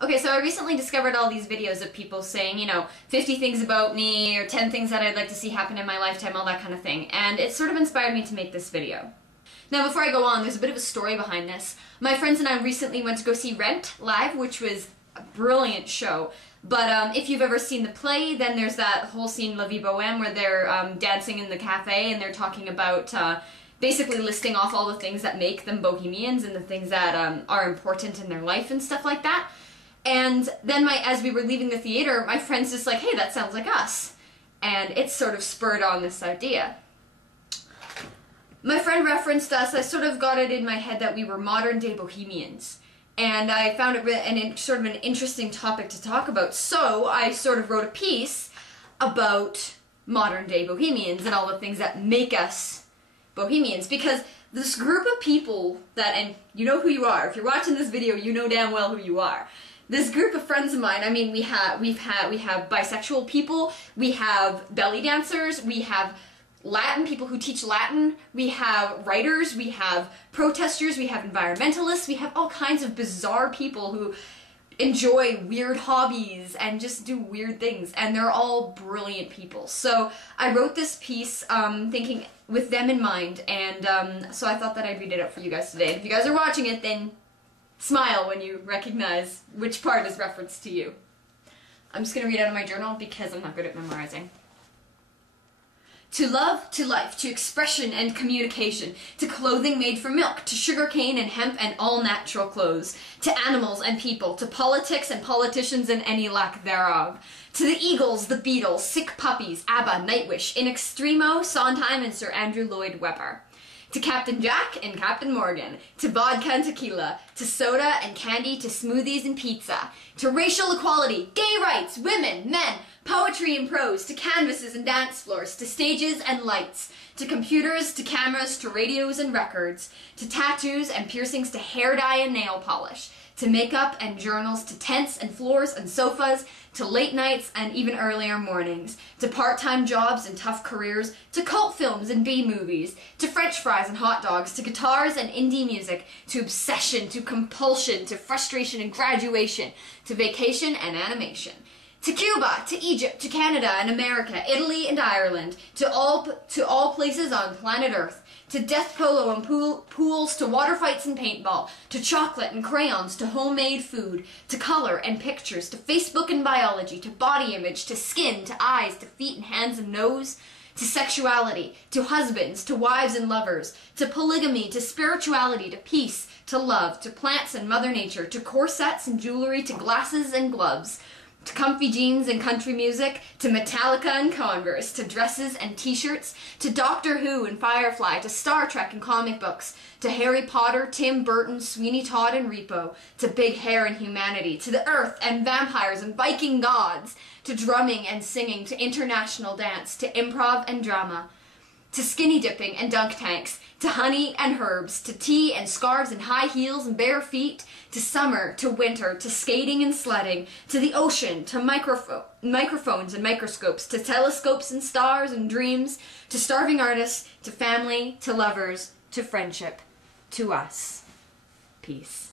Okay, so I recently discovered all these videos of people saying, 50 things about me, or 10 things that I'd like to see happen in my lifetime, all that kind of thing, and it sort of inspired me to make this video. Now, before I go on, there's a bit of a story behind this. My friends and I recently went to go see Rent live, which was a brilliant show. But if you've ever seen the play, then there's that whole scene, La Vie Bohème, where they're dancing in the cafe, and they're talking about basically listing off all the things that make them Bohemians, and the things that are important in their life and stuff like that. And then as we were leaving the theater, my friend's just like, hey, that sounds like us. And it sort of spurred on this idea. My friend referenced us. I sort of got it in my head that we were modern-day Bohemians. And I found it sort of an interesting topic to talk about. So I sort of wrote a piece about modern-day Bohemians and all the things that make us Bohemians. Because this group of people and you know who you are. If you're watching this video, you know damn well who you are. This group of friends of mine, I mean, we have bisexual people, we have belly dancers, we have Latin people who teach Latin, we have writers, we have protesters, we have environmentalists, we have all kinds of bizarre people who enjoy weird hobbies and just do weird things, and they're all brilliant people. So I wrote this piece thinking with them in mind, and so I thought that I'd read it out for you guys today. And if you guys are watching it, then smile when you recognize which part is referenced to you. I'm just going to read out of my journal because I'm not good at memorizing. To love, to life, to expression and communication, to clothing made from milk, to sugarcane and hemp and all natural clothes, to animals and people, to politics and politicians and any lack thereof, to the Eagles, the Beatles, sick puppies, ABBA, Nightwish, In Extremo, Sondheim and Sir Andrew Lloyd Webber. To Captain Jack and Captain Morgan, to vodka and tequila, to soda and candy, to smoothies and pizza, to racial equality, gay rights, women, men, poetry and prose, to canvases and dance floors, to stages and lights, to computers, to cameras, to radios and records, to tattoos and piercings, to hair dye and nail polish, to makeup and journals, to tents and floors and sofas, to late nights and even earlier mornings, to part-time jobs and tough careers, to cult films and B-movies, to french fries and hot dogs, to guitars and indie music, to obsession, to compulsion, to frustration and graduation, to vacation and animation. To Cuba, to Egypt, to Canada and America, Italy and Ireland, to all places on planet Earth, to death polo and pools, to water fights and paintball, to chocolate and crayons, to homemade food, to color and pictures, to Facebook and biology, to body image, to skin, to eyes, to feet and hands and nose, to sexuality, to husbands, to wives and lovers, to polygamy, to spirituality, to peace, to love, to plants and Mother Nature, to corsets and jewelry, to glasses and gloves, to comfy jeans and country music, to Metallica and Converse, to dresses and t-shirts, to Doctor Who and Firefly, to Star Trek and comic books, to Harry Potter, Tim Burton, Sweeney Todd and Repo, to big hair and humanity, to the earth and vampires and Viking gods, to drumming and singing, to international dance, to improv and drama, to skinny dipping and dunk tanks, to honey and herbs, to tea and scarves and high heels and bare feet, to summer, to winter, to skating and sledding, to the ocean, to microphones and microscopes, to telescopes and stars and dreams, to starving artists, to family, to lovers, to friendship, to us. Peace.